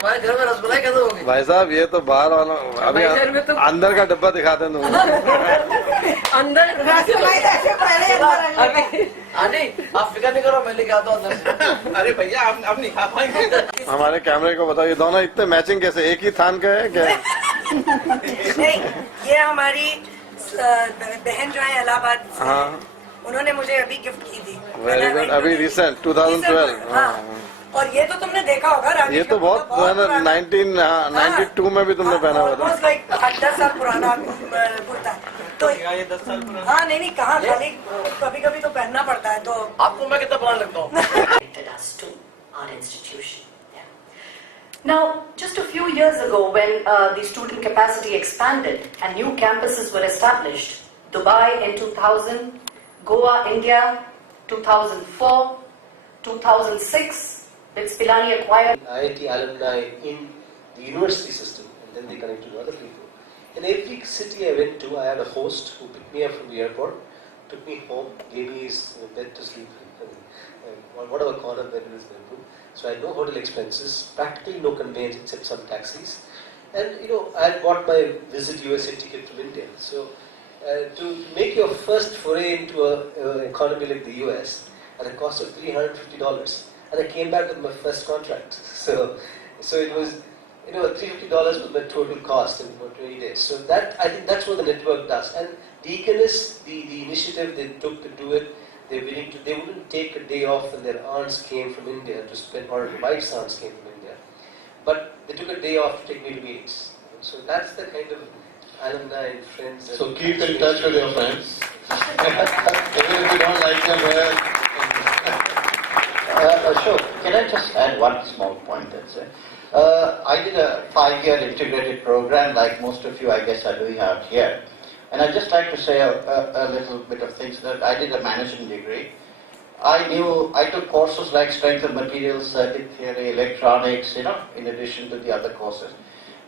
तुम्हारे घर में रसमलाई खत्म होगी भाई साहब ये तो बाहर वाला अभी अंदर का डब्बा दिखाते हैं अंदर नहीं आप फिक्र नहीं करो मैं लेके आता हूँ अंदर से। अरे भैया आप नहीं खा पाएंगे। हमारे कैमरे को बताओ ये दोनों इतने मैचिंग कैसे, एक ही थान का है क्या? नहीं, ये हमारी बहन जो है इलाहाबाद से, हाँ उन्होंने मुझे अभी गिफ्ट की थी। वेरी गुड, अभी रिसेंट 2012। हाँ, और ये तो तुमने देखा होगा राजेश, ये तो बहुत 1992 में भी तुमने पहना हुआ था। ऑलमोस्ट लाइक 10 साल पुराना कुर्ता है तो ये 10 साल पुराना। हाँ नहीं कहाँ, खाली कभी कभी तो पहनना पड़ता है। तो आपको मैं कितना पुराना लगता हूँ? Our institution. Yeah. Now, just a few years ago, when the student capacity expanded and new campuses were established, Dubai in 2000, Goa, India, 2004, 2006, BitsAA acquired IIT alumni in the university system, and then they connected to other people. In every city I went to, I had a host who picked me up from the airport, took me home, gave me his bed to sleep in, whatever corner bed in his bedroom. So I had no hotel expenses, practically no conveyance except some taxis. And I had bought my visit USA ticket from India. So to make your first foray into an economy like the US at a cost of $350, and I came back with my first contract. So it was, $350 was my total cost in about 20 days. So that, I think that's what the network does. And the eagerness, the initiative they took to do it, they wouldn't take a day off when their aunts came from India to spend, or their wife's aunts came from India. But they took a day off to take me to meetings. So that's the kind of alumni and friends. So keep in touch with your friends. Even if you don't like them well. Sure. Can I just add one small point? That's it. I did a 5-year integrated program like most of you I guess are doing out here. And I'd just like to say a little bit of things that I did a management degree. I took courses like strength of materials, circuit theory, electronics, in addition to the other courses.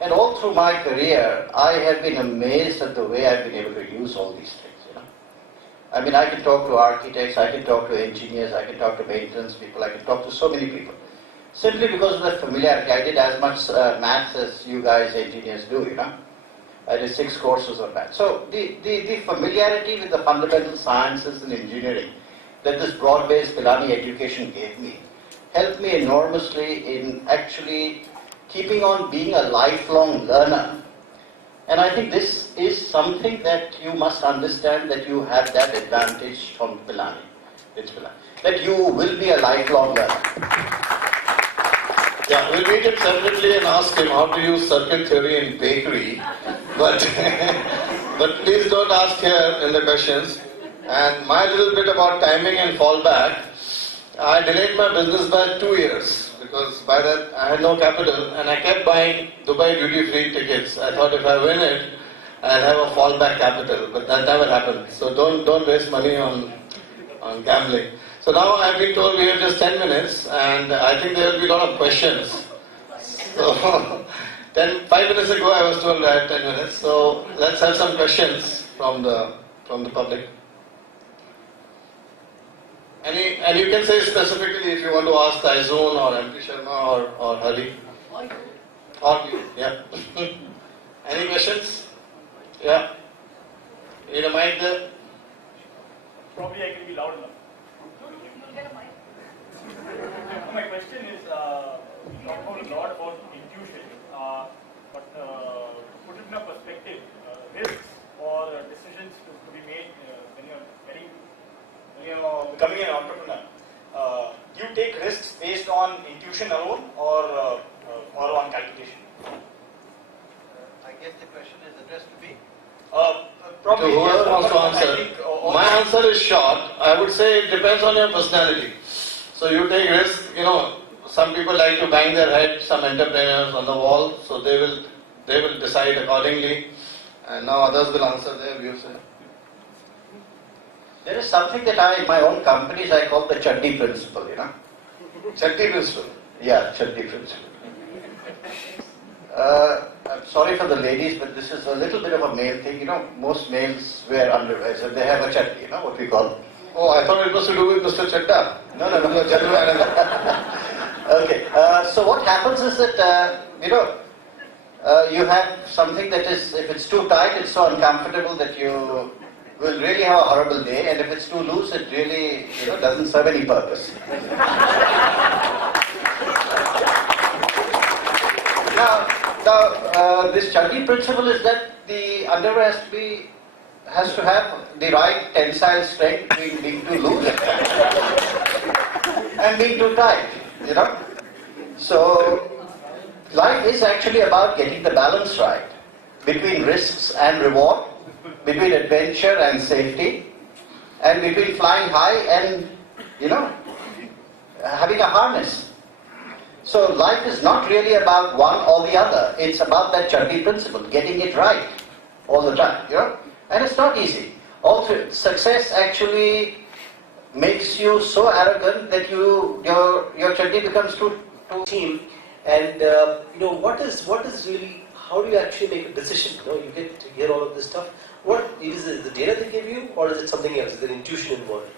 And all through my career, I have been amazed at the way I've been able to use all these things, I mean, I can talk to architects, I can talk to engineers, I can talk to maintenance people, I can talk to so many people. Simply because of the familiarity. I did as much maths as you guys engineers do, I did 6 courses on that. So the familiarity with the fundamental sciences and engineering that this broad-based Pilani education gave me helped me enormously in actually keeping on being a lifelong learner. And I think this is something that you must understand, that you have that advantage from Pilani. That you will be a lifelong learner. Yeah, we'll meet him separately and ask him how to use circuit theory in bakery. But please don't ask here in the questions. And my little bit about timing and fallback, I delayed my business by 2 years because by that I had no capital and I kept buying Dubai duty-free tickets. I thought if I win it, I'll have a fallback capital, but that never happened. So don't waste money on gambling. So now I've been told we have just 10 minutes and I think there will be a lot of questions. So 5 minutes ago I was told I had 10 minutes. So let's have some questions from the public. And you can say specifically if you want to ask Taizoon or MP Sharma or Hari. Or you, yeah. Any questions? Yeah. You need a mic there? Probably I can be loud enough. My question is, we talk about a lot about intuition, but put it in a perspective, risks or decisions to be made when you're becoming an entrepreneur. Do you take risks based on intuition alone or on calculation? I guess the question is addressed to me. Probably To whoever wants to answer. My answer is short. I would say it depends on your personality. So you take risks, some people like to bang their head, some entrepreneurs on the wall, so they will decide accordingly, and now others will answer their views. There is something that in my own companies I call the Chaddi principle, Chaddi principle. Yeah, Chaddi principle. I'm sorry for the ladies, but this is a little bit of a male thing. Most males wear underwear, so they have a chaddi, what we call. Oh, I thought it was to do with Mr. Chadda. No. So what happens is that, you have something that is, if it's too tight, it's so uncomfortable that you will really have a horrible day, and if it's too loose, it really, doesn't serve any purpose. Now, this Chudley principle is that the underwear has to have the right tensile strength between being too loose and being too tight, So, life is actually about getting the balance right between risks and reward, between adventure and safety, and between flying high and, having a harness. So life is not really about one or the other. It's about that Chudley principle, getting it right all the time, And it's not easy. Also, success actually makes you so arrogant that your Chudley becomes too team, and what is really, how do you actually make a decision? You get to hear all of this stuff. What is it, the data they give you, or is it something else? Is there intuition involved?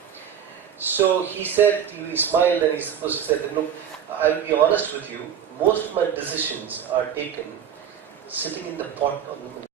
So he said, he smiled, and he supposed to say that, look, I'll be honest with you, most of my decisions are taken sitting in the pot of the